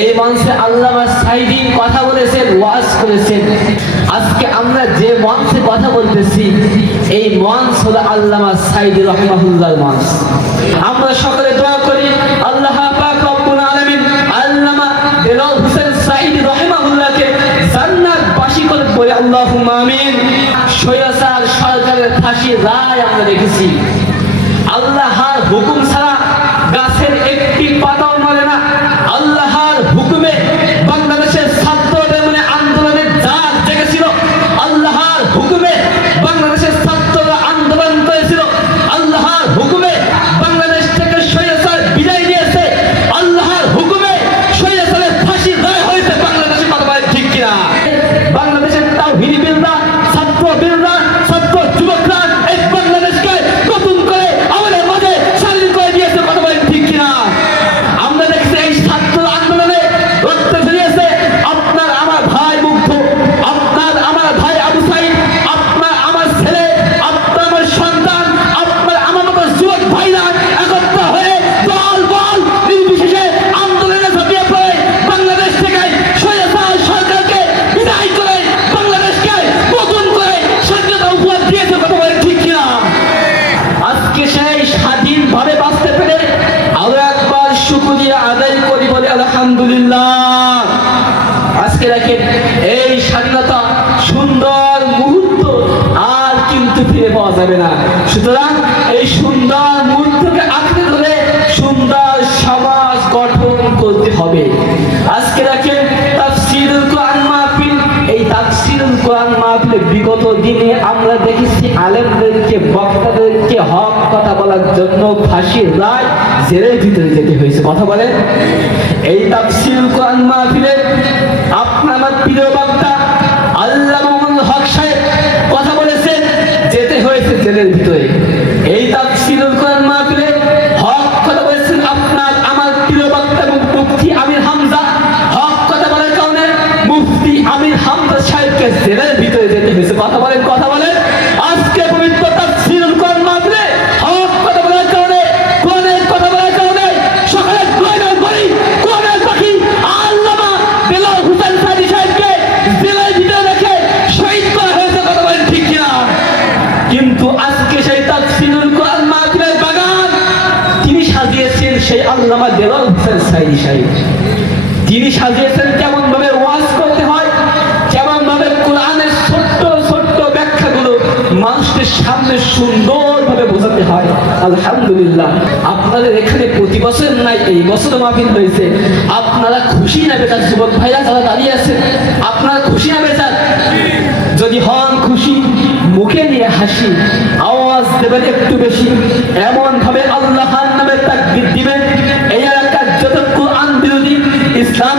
এই মঞ্চে আল্লামা সাঈদী কথা বলেছেন, ওয়াজ করেছেন। আজকে আমরা যে মঞ্চে কথা বলতেছি এই মঞ্চ হলো আল্লামা সাঈদী রাহিমাহুল্লাহর মঞ্চ। আমরা সকলে দোয়া করি আল্লাহ পাক রব্বুল আলামিন আল্লামা দেলোয়ার হোসেন সাঈদী রাহিমাহুল্লাহকে জান্নাতবাসী করে বলে আল্লাহুম্মা আমিন। স্বৈরাচার সরকারের ফাঁসির রায় আমরা দেখেছি। আল্লাহর হুকুম ছাড়া গাছের একটি পাতাও নড়ে না। আল্লাহর হুকুমে বাংলাদেশের ছাত্রদের মনে আন্দোলনের জাগ জেগেছিল। আল্লাহর হুকুমে বাংলাদেশের ছাত্ররা আন্দোলন করেছিল। আল্লাহর হুকুমে বাংলাদেশ থেকে স্বৈরাচার বিদায় নিয়েছে। আল্লাহর হুকুমে স্বৈরাচারের ফাঁসির রায় হয়েছে বাংলাদেশে। কথা বলে ঠিক কিনা? বাংলাদেশের তাওহীদি বিলরা, ছাত্র বিলরা, ছাত্র যুবকরা এই বাংলাদেশকে নতুন করে আমাদের মাঝে স্বাধীন করে দিয়েছে। কথা বলে ঠিক কিনা? আমরা দেখছি এই ছাত্র আন্দোলনে রক্ত ঝরিয়েছে আপনার আমার ভাই মুগ্ধ, আপনার আমার ভাই আবু সাঈদ, আপনার আমার ছেলে, আপনার আমার সন্তান, আপনার আমার মতো যুবক ভাইরা একত্র হয়ে দল বল নির্বিশেষে আন্দোলনে ঝাঁপিয়ে পড়ে বাংলাদেশ থেকে স্বৈরাচার সরকারকে বিদায় করে বাংলাদেশকে নতুন করে স্বাধীনতা উপহার দিয়েছে। কথা বলে ঠিক কিনা? আজকে সেই স্বাধীনভাবে বাঁচতে পেরে আরো একবার শুকরিয়া আদায় করি, বলে আলহামদুলিল্লাহ। আজকে দেখেন এই স্বাধীনতা সুন্দর মুহূর্ত আর কিন্তু ফিরে পাওয়া যাবে না। সুতরাং এই সুন্দর মুহূর্তকে আঁকড়ে ধরে সুন্দর সমাজ গঠন করতে হবে। আজকে দেখেন তাফসীরুল কোরআন মাহফিল, এই তাফসীরুল কোরআন মাহফিলে বিগত দিনে আমরা দেখেছি আলেমদেরকে, বক্তাদেরকে হক কথা বলার জন্য ফাঁসির রায়, জেলের ভিতরে যেতে হয়েছে। কথা বলেন, এই তাফসীরুল কোরআন মাহফিলে আপনার আমার প্রিয় বক্তা আল্লামা মামুনুল হক সাহেব কথা বলেছেন, যেতে হয়েছে জেলের ভিতরে। এই তাফসীরুল কোরআন মাহফিলে হক কথা বলেছেন আপনার আমার প্রিয় বক্তা মুফতি আমির হামজা, হক কথা বলার কারণে মুফতি আমির হামজা সাহেবকে জেলের ভিতরে যেতে হয়েছে। কথা বলেন, কথা বলেন। আজকে পবিত্র তাফসীরুল কোরআন মাহফিলে হক কথা বলার কারণে, কোরআনের কথা বলার কারণে সকালে দোয়া করি কোরআনের পাখি আল্লামা দেলোয়ার হোসেন সাঈদী সাহেবকে জেলের ভিতরে রেখে শহীদ করা হয়েছে। কথা বলেন ঠিক কিনা? কিন্তু আজকে সেই তাফসীরুল কোরআন মাহফিলের বাগান তিনি সাজিয়েছেন সেই আল্লামা দেলোয়ার হোসেন সাঈদী সাহেব। তিনি সাজিয়েছেন কেমন ভাবে ওয়াজ করতে হয়, কেমন ভাবে কোরআনের ছোট্ট ছোট্ট ব্যাখ্যাগুলো মানুষের সামনে সুন্দরভাবে বোঝাতে হয়। আলহামদুলিল্লাহ, আপনাদের এখানে প্রতি বছর নাই, এই বছর মাহফিল হয়েছে। আপনারা খুশি না বেচার? যুবক ভাইরা যারা দাঁড়িয়ে আছে, আপনারা খুশি না বেচার? যদি হন খুশি, মুখে নিয়ে হাসি, আওয়াজ দেবেন একটু বেশি, এমন ভাবে আল্লাহর নামে তাকবীর দিবেন। এই এলাকার যত কোরআন বিরোধী, ইসলাম